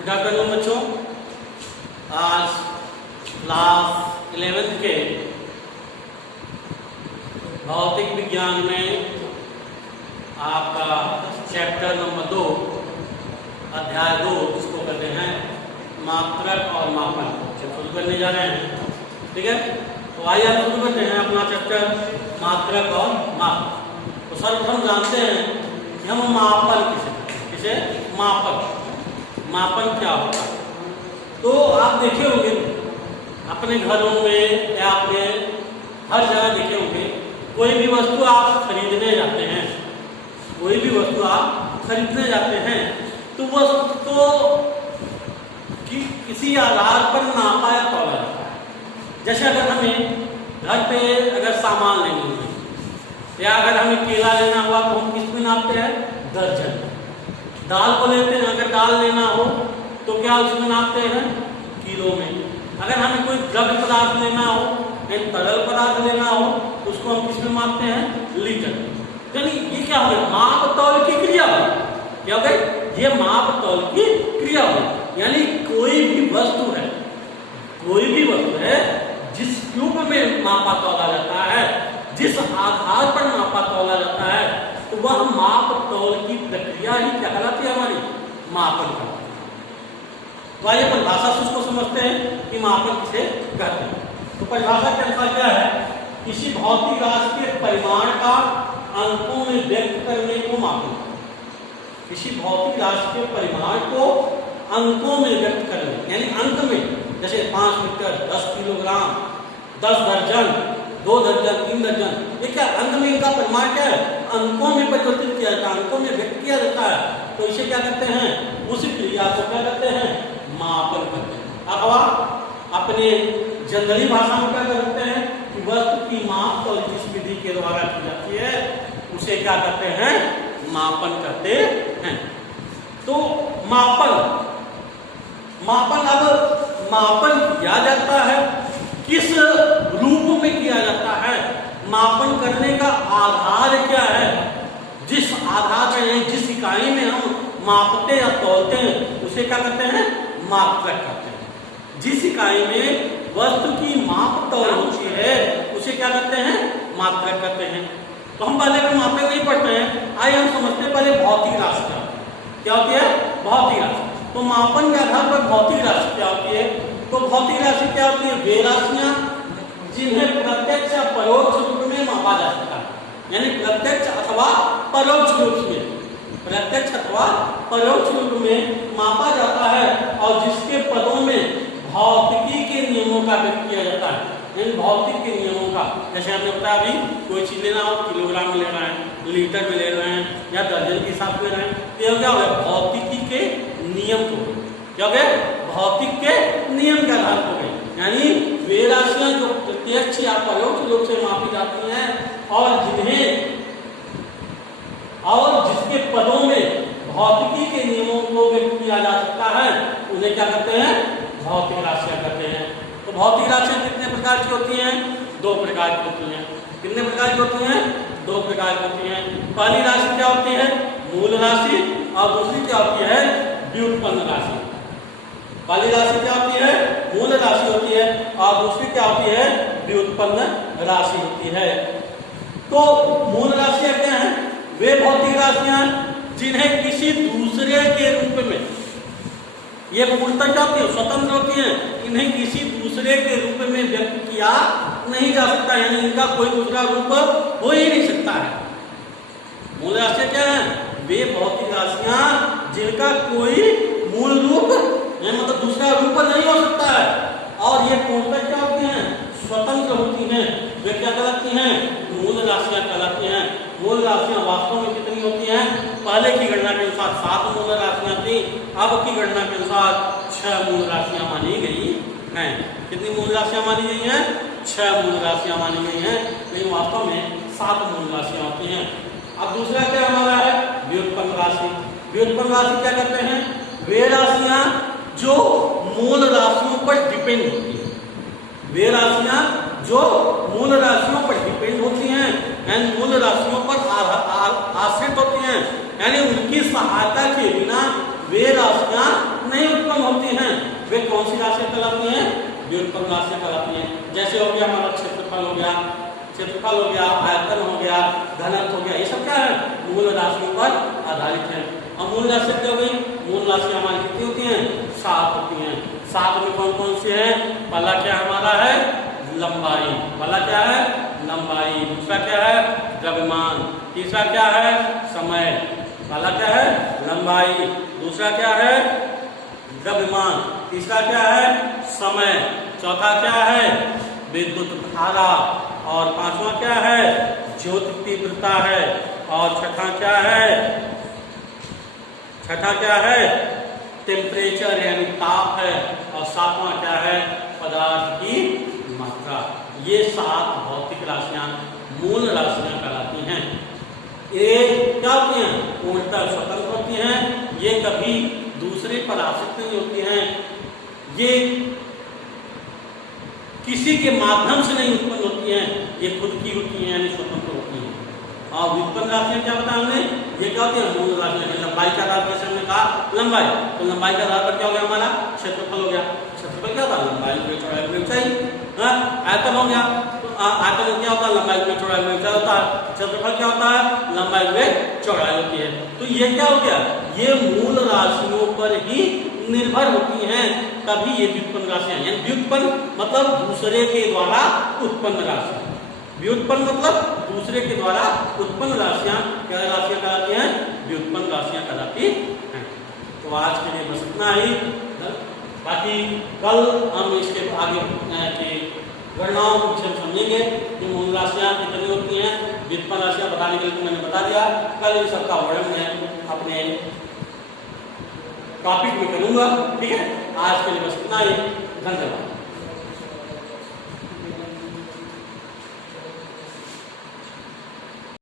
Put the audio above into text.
Good afternoon बच्चों। आज class 11th के भौतिक विज्ञान में आपका चैप्टर नंबर 2 अध्याय 2 जिसको कहते हैं मात्रक और मापन शुरू करने जा रहे हैं। ठीक है, तो आइए हम शुरू करते हैं अपना चैप्टर मात्रक और मापन। तो सर्वप्रथम जानते हैं कि हम मापन किसे मापन क्या होता है। तो आप देखे होंगे अपने घरों में या आपने हर जगह देखे होंगे, कोई भी वस्तु आप खरीदने जाते हैं, तो वस्तु को किसी आधार पर नापा या तौला जाता है। जैसे अगर हमें घर पे अगर सामान लेने हुए या अगर हमें केला लेना हुआ तो हम किस में नापते हैं? दर्जन। दाल को लेते हैं, अगर दाल लेना हो तो क्या उसमें नापते हैं? किलो में। अगर हमें कोई द्रव्य पदार्थ लेना हो, तरल पदार्थ लेना हो तो उसको हम किस में मापते हैं? लीटर। यानी ये क्या हो गया? माप तौल की क्रिया हो। क्या हो गई? ये माप तौल की क्रिया हो। यानी कोई भी वस्तु है जिस रूप में मापा तौला जाता है, जिस आधार पर मापा तौला जाता है, तो वह माप तौल की प्रक्रिया ही क्या कहलाती है? हमारी मापन कहलाती है। तो आइए परिभाषा से उसको समझते हैं कि मापन किसे कहते हैं। तो परिभाषा के अनुसार क्या है? किसी भौतिक राशि के परिमाण का अंकों में व्यक्त करने को मापन। किसी भौतिक राशि के परिमाण को अंकों में व्यक्त करने, यानी अंक में, जैसे 5 मीटर, 10 किलोग्राम, 10 दर्जन, 2 दर्जन, 3 दर्जन, ये क्या अंक में इनका परिमाण क्या है? अंकों में परिवर्तित किया जाता है, अंकों में व्यक्त किया जाता है। तो इसे क्या कहते हैं? उस क्रिया को क्या कहते हैं? मापन करते हैं। अथवा अपने जनरली भाषा में क्या करते हैं कि वस्तु की माप तो जिस विधि के द्वारा की जाती है उसे क्या कहते हैं? मापन करते हैं। तो मापन किया जाता है, किस रूप में किया जाता है? मापन करने का आधार क्या है? जिस आधार पर, जिस इकाई में हम मापते या तौलते हैं उसे क्या कहते हैं? मात्रक कहते हैं। जिस इकाई में वस्तु की माप तौल होती है उसे क्या कहते हैं? मात्रक कहते हैं। तो हम पहले भी मात्रक नहीं पढ़ते हैं, आइए हम समझते हैं पहले भौतिक राशि क्या होती है? भौतिक राशि। तो मापन के आधार पर भौतिक राशि क्या होती है? तो भौतिक राशि क्या होती है? वे राशियां जिन्हें प्रत्यक्ष या परोक्ष रूप में मापा जा सकता है, यानी प्रत्यक्ष अथवा परोक्ष रूप में मापा जाता है, और जिसके पदों में भौतिकी के नियमों का व्यक्त किया जाता है। यानी भौतिक के नियमों का, जैसे हमने बताया अभी कोई चीज लेना हो, किलोग्राम में ले रहे हैं, लीटर में ले रहे हैं या दर्जन के साथ ले रहे हैं, तो क्या हो गया? भौतिकी के नियम को, क्या हो गया? भौतिक के नियम के आधार हो गए। यानी वे राशियां जो प्रत्यक्ष या परोक्ष रूप से मापी जाती हैं और जिसके पदों में भौतिकी के नियमों को व्यक्त किया जा सकता है, उन्हें क्या कहते हैं? भौतिक राशियां कहते हैं। तो भौतिक राशियां कितने प्रकार की होती हैं? 2 प्रकार की होती हैं। कितने प्रकार की होती हैं? 2 प्रकार की होती हैं। पहली राशि क्या होती है? मूल राशि, और दूसरी क्या होती है? व्युत्पन्न राशि। पहली राशि क्या होती है? मूल राशि होती है, और दूसरी क्या होती है? व्युत्पन्न राशि होती है। तो मूल राशियां क्या हैं? वे भौतिक राशियां जिन्हें किसी दूसरे के रूप में, ये पूर्णतः क्या होती है? स्वतंत्र होती हैं। इन्हें किसी दूसरे के रूप में व्यक्त किया नहीं जा सकता, यानी इनका कोई दूसरा रूप हो ही नहीं सकता है। मूल राशियां क्या है? वे भौतिक राशियां जिनका कोई मूल रूप, मतलब दूसरा रूप नहीं हो सकता है, और ये पूर्णतः क्या होती हैं? स्वतंत्र होती हैं। वे क्या कहलाती हैं? मूल राशियां कहलाती हैं। मूल राशियां वास्तव में कितनी होती हैं? पहले की गणना के अनुसार 7 मूल राशियां थी, अब की गणना के अनुसार 6 मूल राशियां मानी गई हैं। कितनी मूल राशियां मानी गई हैं? 6 मूल राशियां मानी गई हैं, लेकिन वास्तव में 7 मूल राशियां होती हैं। अब दूसरा क्या हमारा है? व्युत्पन्न राशि। व्युत्पन्न राशि क्या कहते हैं? वे राशियां जो मूल राशियों पर डिपेंड होती है। वे राशियां जो मूल राशियों पर डिपेंड होती हैं, यानी मूल राशियों पर आश्रित होती हैं, यानी उनकी सहायता के बिना वे राशियां नहीं उत्पन्न होती हैं वे कौन सी राशियां कहलाती हैं? व्युत्पन्न राशियां कहलाती हैं। जैसे हो गया हमारा क्षेत्रफल हो गया, आयतन हो गया, घनत्व हो गया, ये सब क्या है? मूल राशियों पर आधारित है। और मूल राशि क्या हो गई? मूल राशि हमारी कितनी होती हैं? 7 होती हैं। 7 में कौन कौन से हैं? पहला क्या हमारा है? लंबाई। पहला क्या है? लंबाई। दूसरा क्या है? द्रव्यमान। तीसरा क्या है? समय। पहला क्या है? लंबाई। दूसरा क्या है? द्रव्यमान। तीसरा क्या है? समय। चौथा क्या है? विद्युत धारा। और पांचवा क्या है? ज्योति तीव्रता है। और छठा क्या है? टेम्परेचर यानी ताप है। और सातवां क्या है? पदार्थ की मात्रा। ये 7 भौतिक राशियां मूल राशियां कहलाती हैं। ये क्या होती हैं? पूर्णतः स्वतंत्र होती हैं। ये कभी दूसरे पर आश्रित नहीं होती हैं। ये किसी के माध्यम से नहीं उत्पन्न होती हैं। ये खुद की होती हैं, यानी स्वतंत्र होती हैं। और व्युत्पन्न राशियां क्या बताया हमने? ये क्या होती है? मूल राशियां। लंबाई के आधार पर हमने कहा लंबाई, तो लंबाई के आधार पर क्या हो गया हमारा? क्षेत्रफल हो गया। क्षेत्रफल क्या था? लंबाई गुणे चौड़ाई गुणे ऊंचाई। आयतन हो गया, तो आयतन में क्या होता है? लंबाई गुणे चौड़ाई गुणे ऊंचाई होता है। क्षेत्रफल क्या होता है? लंबाई गुणे चौड़ाई होती है। तो ये क्या हो गया? ये मूल राशियों पर ही निर्भर होती हैं, तभी ये व्युत्पन्न राशियां। यानी व्युत्पन्न मतलब दूसरे के द्वारा उत्पन्न राशियां। व्युत्पन्न मतलब दूसरे के द्वारा उत्पन्न राशियां क्या राशियां कहलाती हैं? व्युत्पन्न राशियां कहलाती हैं। तो आज के लिए बस इतना ही। बाकी कल हम इसके आगे की गणनाओं को समझेंगे कि मूल राशियां कितनी होती हैं। व्युत्पन्न राशियां बताने के लिए तो मैंने बता दिया। कल इन सबका वर्णन मैं अपने टॉपिक में करूंगा। ठीक है, आज के लिए बस इतना ही। धन्यवाद।